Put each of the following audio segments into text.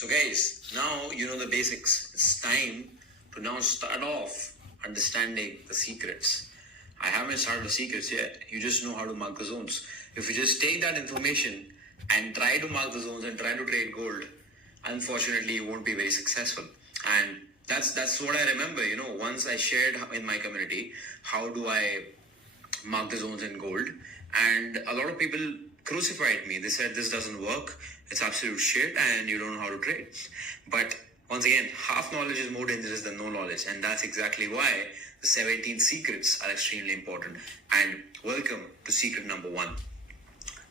So guys, now you know the basics. It's time to now start off understanding the secrets. I haven't started the secrets yet. You just know how to mark the zones. If you just take that information and try to mark the zones and try to trade gold, unfortunately you won't be very successful. And that's what I remember, once I shared in my community how do I mark the zones in gold, and a lot of people crucified me. They said this doesn't work, it's absolute shit, and you don't know how to trade. But once again, half knowledge is more dangerous than no knowledge, and that's exactly why the 17 secrets are extremely important. And welcome to secret number 1,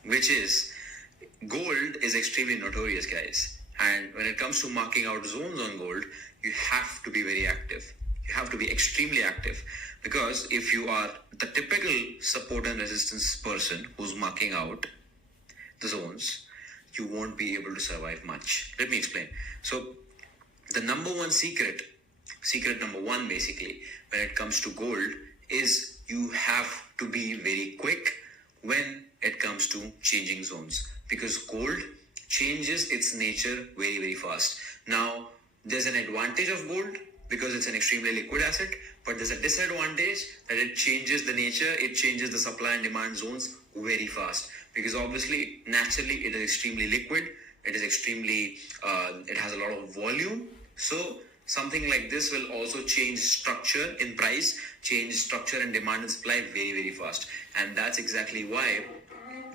which is gold is extremely notorious, guys. And when it comes to marking out zones on gold, you have to be very active. You have to be extremely active, because if you are the typical support and resistance person who's marking out the zones, you won't be able to survive much. Let me explain. So the number one secret number 1 basically, when it comes to gold, is you have to be very quick when it comes to changing zones, because gold changes its nature very, very fast. Now, there's an advantage of gold because it's an extremely liquid asset, but there's a disadvantage that it changes the nature, it changes the supply and demand zones very fast, because obviously, naturally, it is extremely liquid, it is extremely, it has a lot of volume. So something like this will also change structure in price, change structure and demand and supply very, very fast. And that's exactly why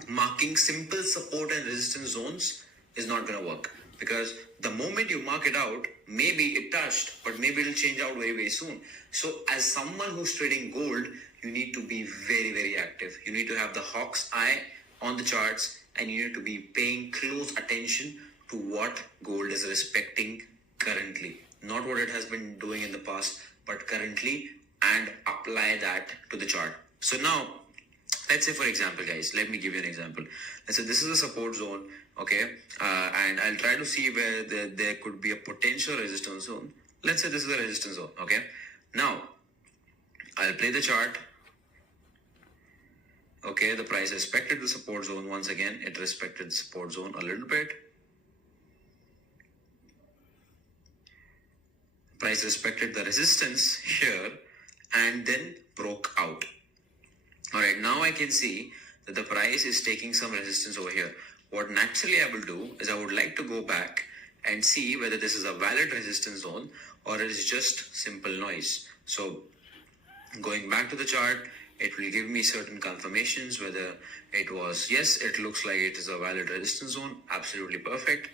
marking simple support and resistance zones is not going to work, because the moment you mark it out, maybe it touched, but maybe it'll change out very, very soon. So as someone who's trading gold, you need to be very, very active. You need to have the hawk's eye on the charts, and you need to be paying close attention to what gold is respecting currently. Not what it has been doing in the past, but currently, and apply that to the chart. So now, let's say, for example, guys, let me give you an example. Let's say this is a support zone, okay? And I'll try to see where there could be a potential resistance zone. Let's say this is a resistance zone, okay? Now, I'll play the chart. Okay, the price respected the support zone. Once again, it respected the support zone a little bit. Price respected the resistance here and then broke out. Alright, now I can see that the price is taking some resistance over here. What naturally I will do is I would like to go back and see whether this is a valid resistance zone or it is just simple noise. So going back to the chart, it will give me certain confirmations whether it was, yes, it looks like it is a valid resistance zone. Absolutely perfect.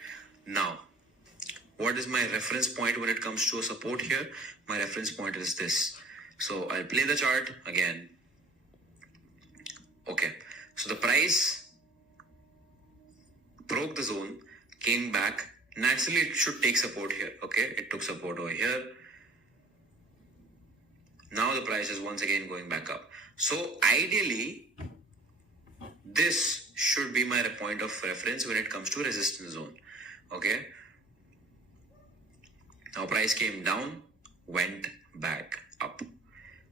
Now, what is my reference point when it comes to a support here? My reference point is this. So I'll play the chart again. Okay, so the price broke the zone, came back. Naturally, it should take support here. Okay, it took support over here. Now the price is once again going back up. So ideally, this should be my point of reference when it comes to resistance zone. Okay. Now price came down, went back up.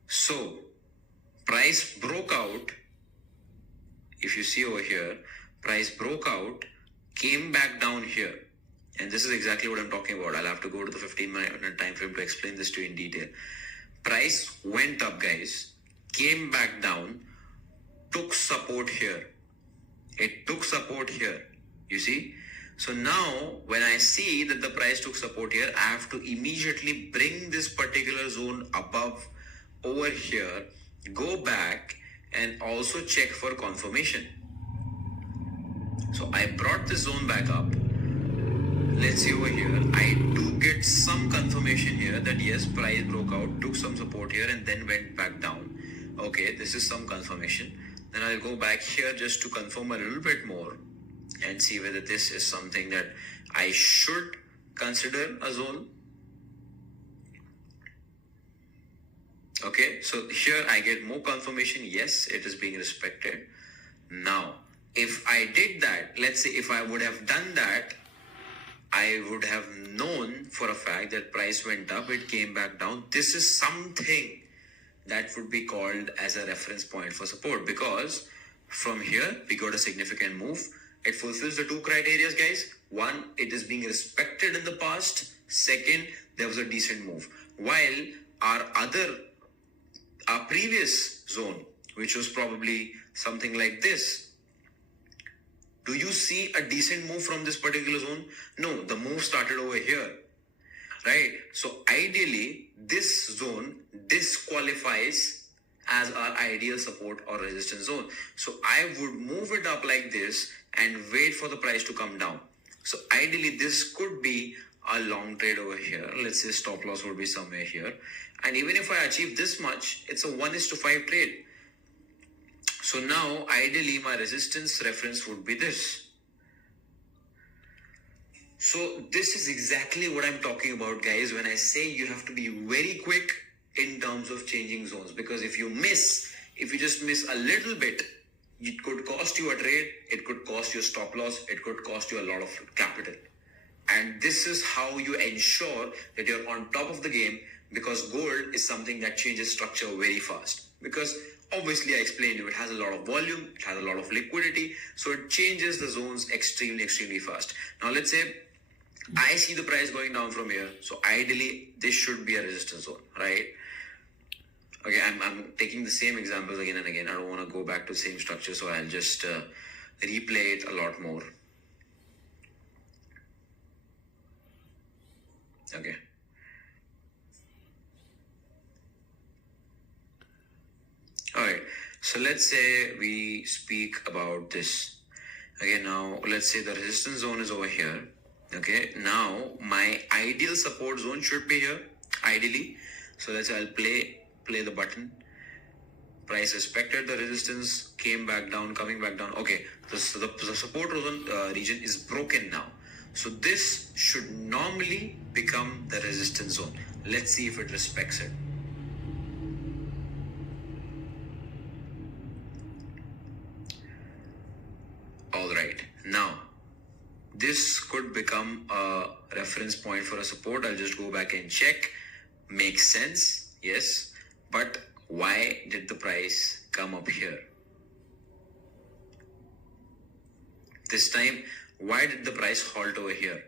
So price broke out. If you see over here, price broke out, came back down here. And this is exactly what I'm talking about. I'll have to go to the 15-minute time frame to explain this to you in detail. Price went up, guys, came back down, took support here. It took support here. You see? So now, when I see that the price took support here, I have to immediately bring this particular zone above over here, go back, and also check for confirmation. So I brought this zone back up. Let's see over here. I do get some confirmation here that yes, price broke out, took some support here, and then went back down. Okay, this is some confirmation. Then I'll go back here just to confirm a little bit more and see whether this is something that I should consider a zone. Okay, so here I get more confirmation. Yes, it is being respected. Now, if I did that, let's say if I would have done that, I would have known for a fact that price went up, it came back down. This is something that would be called as a reference point for support, because from here we got a significant move It fulfills the two criteria, guys. One, it is being respected in the past. Second, there was a decent move. While our previous zone, which was probably something like this, do you see a decent move from this particular zone? No, the move started over here, right? So ideally, this zone disqualifies as our ideal support or resistance zone. So I would move it up like this and wait for the price to come down. So ideally, this could be a long trade over here. Let's say stop loss would be somewhere here. And even if I achieve this much, it's a 1:5 trade. So now, ideally, my resistance reference would be this. So this is exactly what I'm talking about, guys, when I say you have to be very quick in terms of changing zones. Because if you just miss a little bit, it could cost you a trade, it could cost you a stop loss, it could cost you a lot of capital. And this is how you ensure that you're on top of the game, because gold is something that changes structure very fast. Because obviously, I explained you, it has a lot of volume, it has a lot of liquidity, so it changes the zones extremely, extremely fast. Now, let's say I see the price going down from here, so ideally, this should be a resistance zone, right? Okay, I'm taking the same examples again and again. I don't want to go back to the same structure, so I'll just replay it a lot more. Okay. Alright, so let's say we speak about this. Okay, now let's say the resistance zone is over here. Okay, now my ideal support zone should be here, ideally. So let's say I'll play the button. Price respected the resistance, came back down, coming back down. Okay, the support zone region is broken now. So this should normally become the resistance zone. Let's see if it respects it. Alright, now this could become a reference point for a support. I'll just go back and check. Makes sense, yes. But why did the price come up here? This time, why did the price halt over here?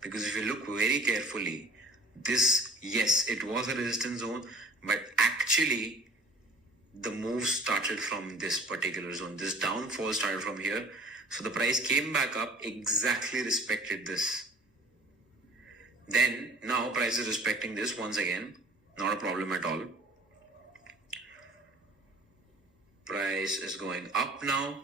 Because if you look very carefully, this, yes, it was a resistance zone, but actually the move started from this particular zone. This downfall started from here. So the price came back up, exactly respected this. Then, now price is respecting this once again. Not a problem at all. Price is going up now.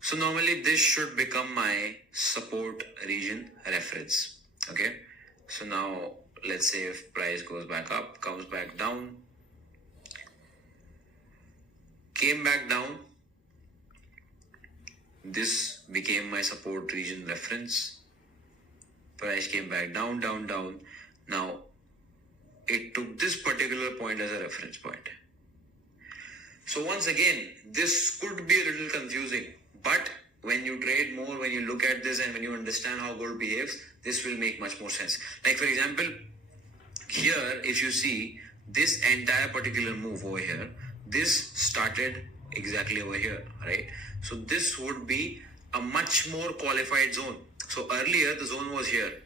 So normally this should become my support region reference. Okay. So now let's say if price goes back up, comes back down, came back down, this became my support region reference. Price came back down, down, down. Now it took this particular point as a reference point. So once again, this could be a little confusing, but when you trade more, when you look at this and when you understand how gold behaves, this will make much more sense. Like for example, here, if you see this entire particular move over here, this started exactly over here, right? So this would be a much more qualified zone. So earlier the zone was here,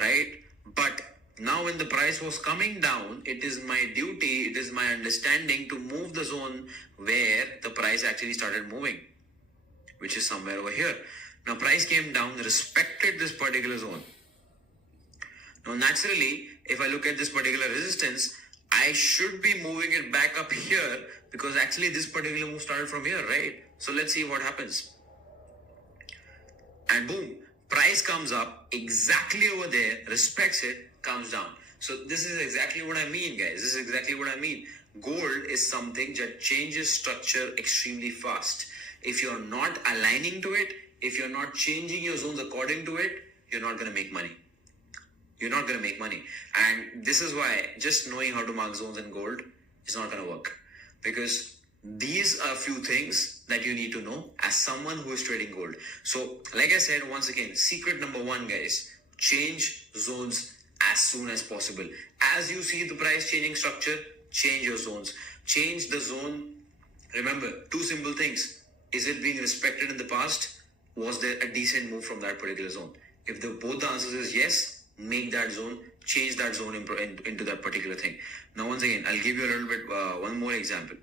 right? But now when the price was coming down, it is my duty, it is my understanding to move the zone where the price actually started moving, which is somewhere over here. Now price came down, respected this particular zone. Now naturally, if I look at this particular resistance, I should be moving it back up here because actually this particular move started from here, right? So let's see what happens. And boom, price comes up exactly over there, respects it, comes down. So this is exactly what I mean, guys. This is exactly what I mean. Gold is something that changes structure extremely fast. If you're not aligning to it, if you're not changing your zones according to it, you're not going to make money. You're not going to make money. And this is why just knowing how to mark zones in gold is not going to work. Because these are a few things that you need to know as someone who is trading gold. So like I said, once again, secret number one, guys, change zones as soon as possible. As you see the price changing structure, change your zones. Change the zone. Remember, two simple things. is it being respected in the past? Was there a decent move from that particular zone? If both the answers is yes, make that zone, change that zone into that particular thing. Now, once again, I'll give you a little bit, one more example.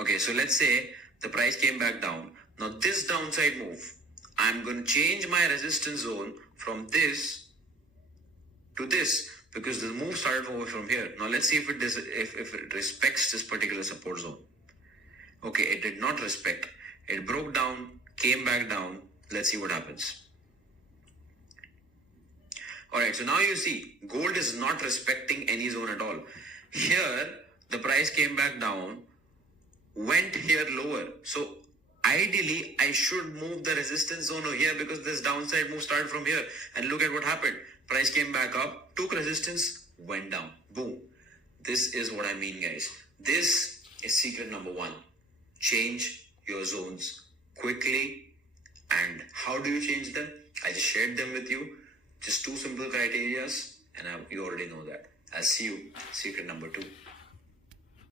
Okay, so let's say the price came back down. Now this downside move, I'm going to change my resistance zone from this to this because the move started over from here. Now let's see if it respects this particular support zone. Okay, it did not respect. It broke down, came back down. Let's see what happens. Alright, so now you see, gold is not respecting any zone at all. Here, the price came back down, went here lower. So ideally, I should move the resistance zone over here because this downside move started from here. And look at what happened. Price came back up, took resistance, went down. Boom. This is what I mean, guys. This is secret number 1. Change your zones quickly. And how do you change them? I just shared them with you. Just 2 simple criterias, and you already know that. I'll see you. Secret number 2.